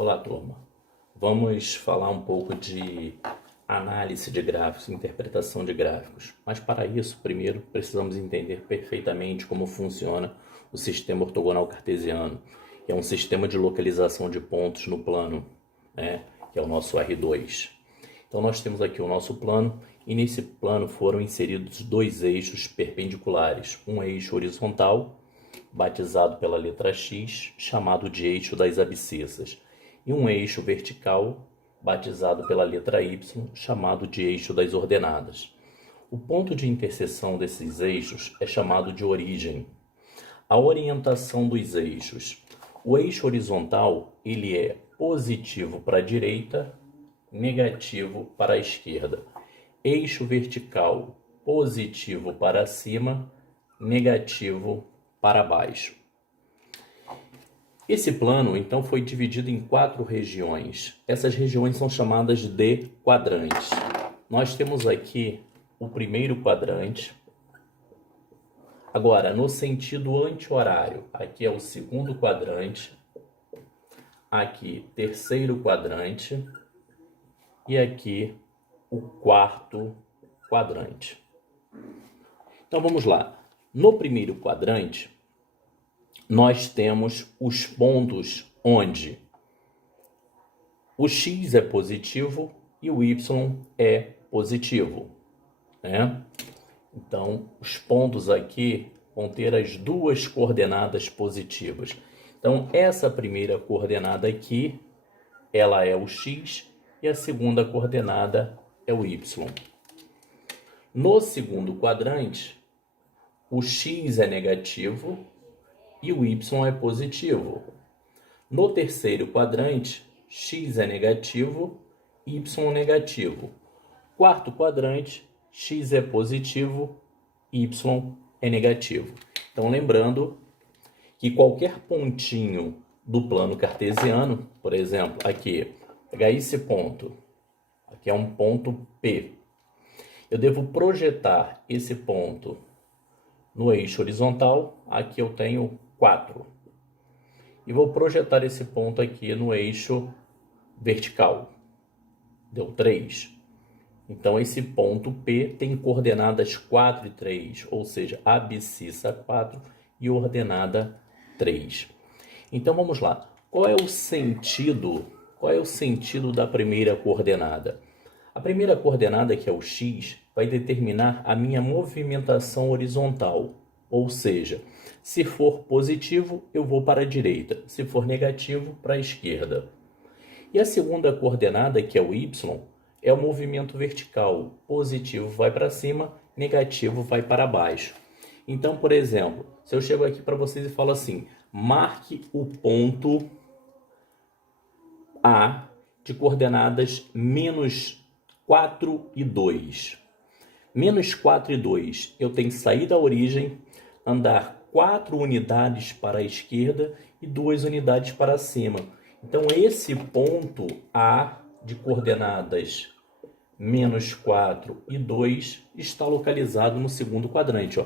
Olá, turma. Vamos falar um pouco de análise de gráficos, interpretação de gráficos. Mas para isso, primeiro precisamos entender perfeitamente como funciona o sistema ortogonal cartesiano, que é um sistema de localização de pontos no plano, que é o nosso R2. Então nós temos aqui o nosso plano e nesse plano foram inseridos dois eixos perpendiculares, um eixo horizontal, batizado pela letra X, chamado de eixo das abscissas, e um eixo vertical, batizado pela letra Y, chamado de eixo das ordenadas. O ponto de interseção desses eixos é chamado de origem. A orientação dos eixos. O eixo horizontal ele é positivo para a direita, negativo para a esquerda. Eixo vertical, positivo para cima, negativo para baixo. Esse plano, então, foi dividido em 4 regiões. Essas regiões são chamadas de quadrantes. Nós temos aqui o primeiro quadrante. Agora, no sentido anti-horário, aqui é o segundo quadrante. Aqui, terceiro quadrante. E aqui, o quarto quadrante. Então, vamos lá. No primeiro quadrante, nós temos os pontos onde o x é positivo e o y é positivo, né? Então, os pontos aqui vão ter as duas coordenadas positivas. Então, essa primeira coordenada aqui, ela é o x e a segunda coordenada é o y. No segundo quadrante, o x é negativo e o y é positivo. No terceiro quadrante, x é negativo, y negativo. Quarto quadrante, x é positivo, y é negativo. Então, lembrando que qualquer pontinho do plano cartesiano, por exemplo, aqui, pegar esse ponto, aqui é um ponto P. Eu devo projetar esse ponto no eixo horizontal, aqui eu tenho 4. E vou projetar esse ponto aqui no eixo vertical. Deu 3. Então, esse ponto P tem coordenadas 4 e 3, ou seja, abscissa 4 e ordenada 3. Então, vamos lá. Qual é o sentido da primeira coordenada? A primeira coordenada, que é o x, vai determinar a minha movimentação horizontal. Ou seja, se for positivo, eu vou para a direita. Se for negativo, para a esquerda. E a segunda coordenada, que é o y, é o movimento vertical. Positivo vai para cima, negativo vai para baixo. Então, por exemplo, se eu chego aqui para vocês e falo assim, marque o ponto A de coordenadas menos 4 e 2. Menos 4 e 2, eu tenho que sair da origem, andar 4 unidades para a esquerda e 2 unidades para cima. Então, esse ponto A de coordenadas menos 4 e 2 está localizado no segundo quadrante.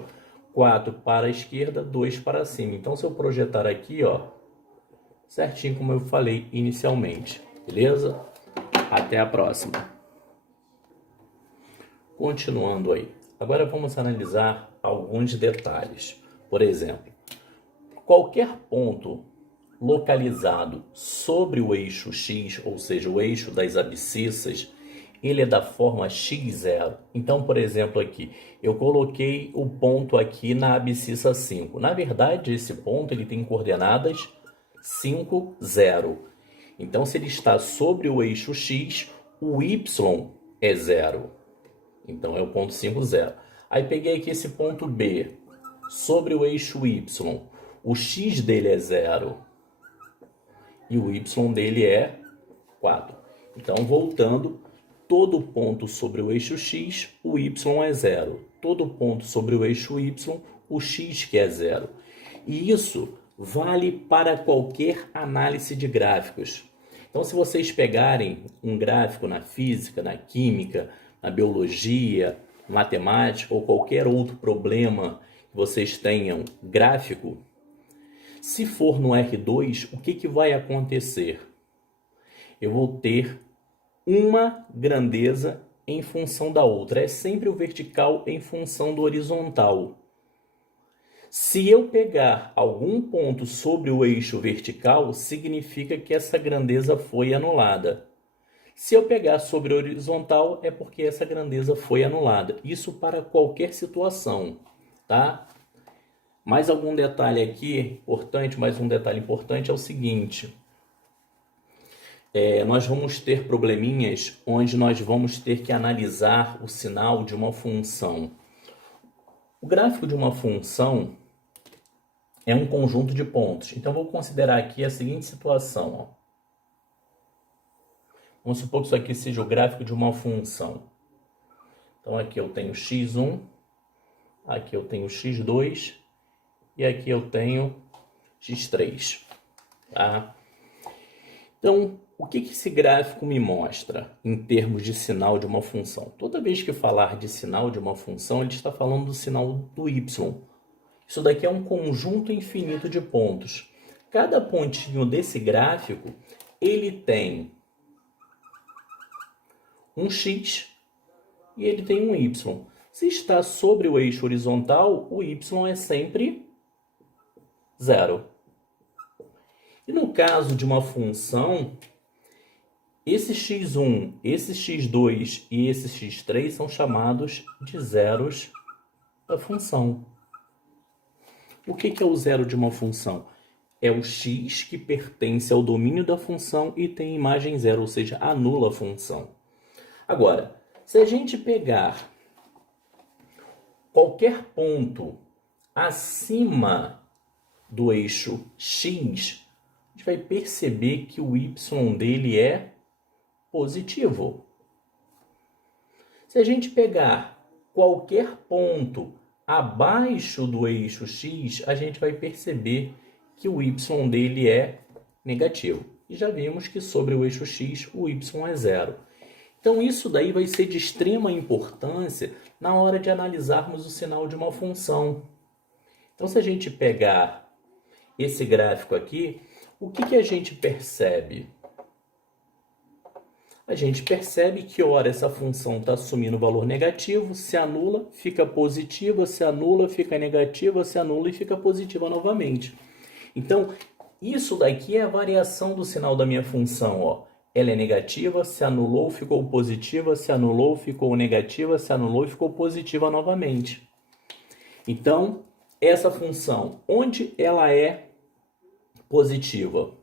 4 para a esquerda, 2 para cima. Então, se eu projetar aqui, certinho como eu falei inicialmente. Beleza? Até a próxima. Continuando aí. Agora vamos analisar alguns detalhes. Por exemplo, qualquer ponto localizado sobre o eixo x, ou seja, o eixo das abscissas, ele é da forma x0. Então, por exemplo, aqui, eu coloquei o ponto aqui na abscissa 5. Na verdade, esse ponto ele tem coordenadas 5, 0. Então, se ele está sobre o eixo x, o y é 0. Então, é o ponto 5, 0. Aí, peguei aqui esse ponto B, sobre o eixo y. O x dele é 0 e o y dele é 4. Então, voltando, todo ponto sobre o eixo x, o y é 0. Todo ponto sobre o eixo y, o x que é 0. E isso vale para qualquer análise de gráficos. Então, se vocês pegarem um gráfico na física, na química, na biologia, matemática ou qualquer outro problema que vocês tenham gráfico, se for no R2, o que vai acontecer? eu vou ter uma grandeza em função da outra. É sempre o vertical em função do horizontal. Se eu pegar algum ponto sobre o eixo vertical, significa que essa grandeza foi anulada. Se eu pegar sobre o horizontal, é porque essa grandeza foi anulada. Isso para qualquer situação, tá? Mais algum detalhe aqui importante, mais um detalhe importante é o seguinte. Nós vamos ter probleminhas onde nós vamos ter que analisar o sinal de uma função. O gráfico de uma função é um conjunto de pontos. Então, vou considerar aqui a seguinte situação. Ó. Vamos supor que isso aqui seja o gráfico de uma função. Então, aqui eu tenho x1, aqui eu tenho x2 e aqui eu tenho x3. Tá? Então, o que esse gráfico me mostra em termos de sinal de uma função? Toda vez que falar de sinal de uma função, ele está falando do sinal do y. Isso daqui é um conjunto infinito de pontos. Cada pontinho desse gráfico, ele tem um x e ele tem um y. Se está sobre o eixo horizontal, o y é sempre 0. E no caso de uma função, esse x1, esse x2 e esse x3 são chamados de zeros da função. O que é o zero de uma função? É o x que pertence ao domínio da função e tem imagem zero, ou seja, anula a função. Agora, se a gente pegar qualquer ponto acima do eixo x, a gente vai perceber que o y dele é positivo. Se a gente pegar qualquer ponto abaixo do eixo x, a gente vai perceber que o y dele é negativo. E já vimos que sobre o eixo x, o y é zero. Então, isso daí vai ser de extrema importância na hora de analisarmos o sinal de uma função. Então, se a gente pegar esse gráfico aqui, o que a gente percebe? A gente percebe que, ora, essa função está assumindo valor negativo, se anula, fica positiva, se anula, fica negativa, se anula e fica positiva novamente. Então, isso daqui é a variação do sinal da minha função, ó. Ela é negativa, se anulou, ficou positiva, se anulou, ficou negativa, se anulou e ficou positiva novamente. Então, essa função, onde ela é positiva?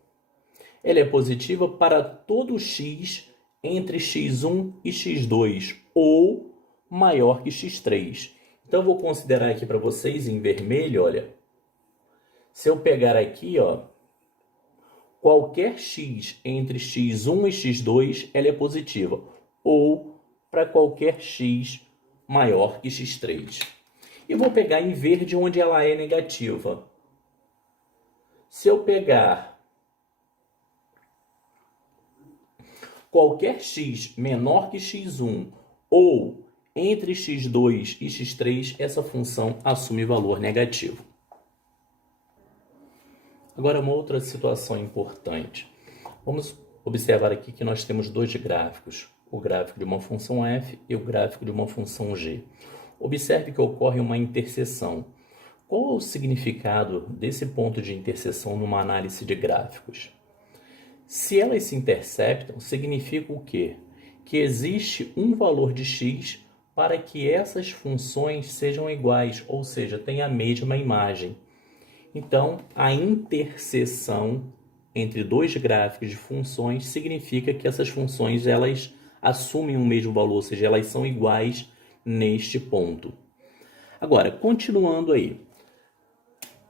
Ela é positiva para todo x entre x1 e x2, ou maior que x3. Então, eu vou considerar aqui para vocês em vermelho, olha. Se eu pegar aqui, ó, qualquer x entre x1 e x2, ela é positiva. Ou para qualquer x maior que x3. E vou pegar em verde onde ela é negativa. Se eu pegar qualquer x menor que x1 ou entre x2 e x3, essa função assume valor negativo. Agora, uma outra situação importante. Vamos observar aqui que nós temos dois gráficos, o gráfico de uma função f e o gráfico de uma função g. Observe que ocorre uma interseção. Qual é o significado desse ponto de interseção numa análise de gráficos? Se elas se interceptam, significa o quê? Que existe um valor de x para que essas funções sejam iguais, ou seja, tenham a mesma imagem. Então, a interseção entre dois gráficos de funções significa que essas funções elas assumem o mesmo valor, ou seja, elas são iguais neste ponto. Agora, continuando aí.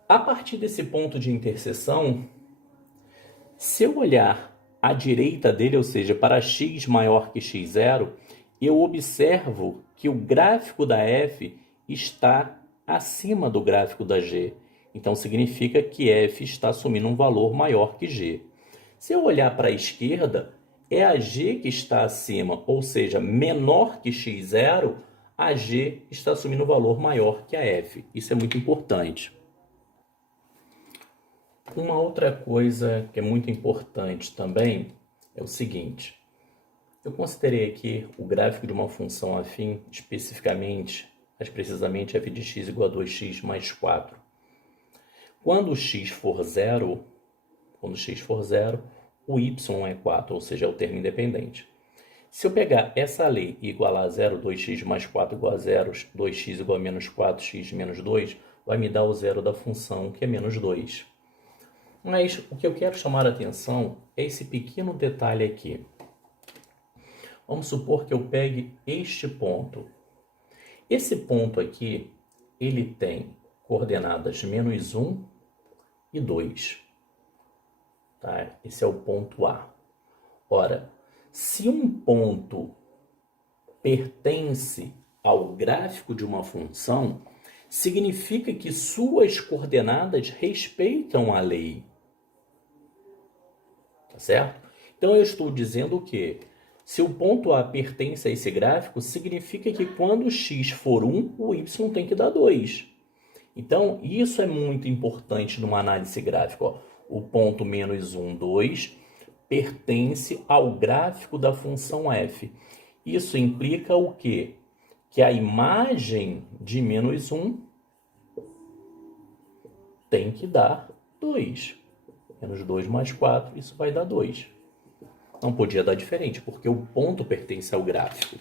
A partir desse ponto de interseção, se eu olhar à direita dele, ou seja, para x maior que x0, eu observo que o gráfico da f está acima do gráfico da g. Então, significa que f está assumindo um valor maior que g. Se eu olhar para a esquerda, é a g que está acima, ou seja, menor que x0, a g está assumindo um valor maior que a f. Isso é muito importante. Uma outra coisa que é muito importante também é o seguinte. Eu considerei aqui o gráfico de uma função afim, especificamente, mais precisamente, f de x igual a 2x mais 4. Quando x for zero, o y é 4, ou seja, é o termo independente. Se eu pegar essa lei e igualar a zero, 2x mais 4 igual a zero, 2x igual a menos 4, x menos 2, vai me dar o zero da função, que é menos 2. Mas o que eu quero chamar a atenção é esse pequeno detalhe aqui. Vamos supor que eu pegue este ponto. Esse ponto aqui, ele tem coordenadas menos 1 e 2. Tá? Esse é o ponto A. Ora, se um ponto pertence ao gráfico de uma função, significa que suas coordenadas respeitam a lei. Tá certo? Então eu estou dizendo o quê? Se o ponto A pertence a esse gráfico, significa que quando x for 1, o y tem que dar 2. Então, isso é muito importante numa análise gráfica. Ó. O ponto menos 1, 2 pertence ao gráfico da função f. Isso implica o quê? Que a imagem de menos 1 tem que dar 2. Menos 2 mais 4, isso vai dar 2. Não podia dar diferente, porque o ponto pertence ao gráfico.